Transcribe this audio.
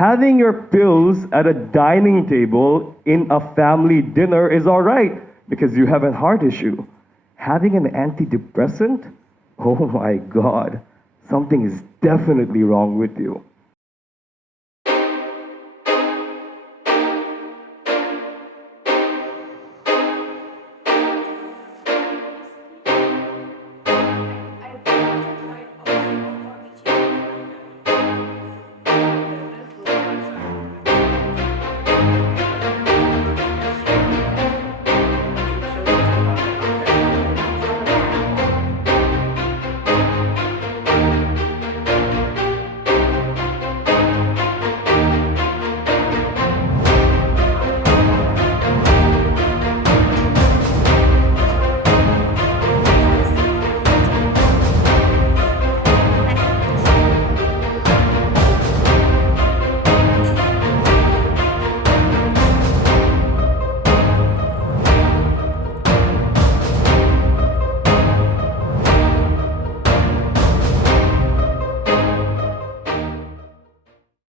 Having your pills at a dining table in a family dinner is all right because you have a heart issue. Having an antidepressant? Oh my God, something is definitely wrong with you.